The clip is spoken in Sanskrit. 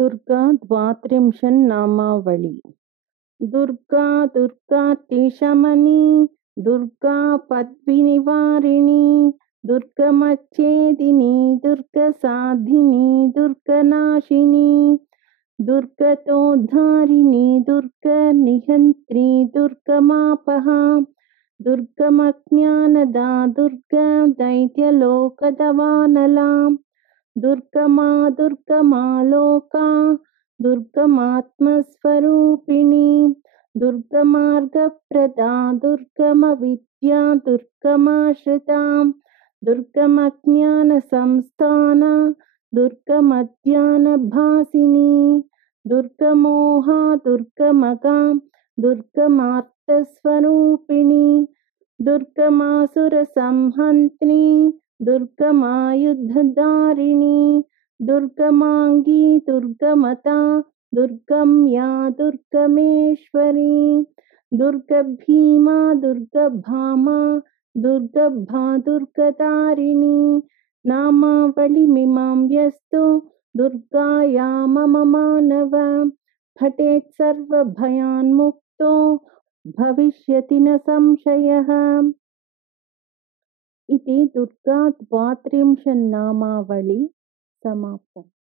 दुर्गा द्वात्रिंशन्नामावळि। दुर्गा दुर्गात्यशमनी, दुर्गा पद्विनिवारिणी, दुर्गमच्छेदिनी, दुर्गसाधिनी, दुर्गनाशिनी, दुर्गतोद्धारिणी, दुर्गनिहन्त्री, दुर्गमापहा, दुर्गमज्ञानदा, दुर्गदैत्यलोकदवानला, दुर्गमा दुर्गमालोका, दुर्गमात्मस्वरूपिणी, दुर्गमार्गप्रदा, दुर्गमविद्या, दुर्गमाश्रिता, दुर्गमज्ञानसंस्थाना, दुर्गमज्ञानभासिनी, दुर्गमोहा, दुर्गमगा, दुर्गमार्तस्वरूपिणी, दुर्गमासुरसंहन्त्री, दुर्गमायुधधारिणी, दुर्गमाङ्गी, दुर्गमता, दुर्गम्या, दुर्गमेश्वरी, दुर्गभीमा, दुर्गभामा, दुर्गभा, दुर्गतारिणी। नामावलिमिमां यस्तु दुर्गाया मम मानव, पठेत् सर्वभयान्मुक्तो भविष्यति न संशयः। इति दुर्गा द्वात्रिंशन्नामावळि समाप्तम्।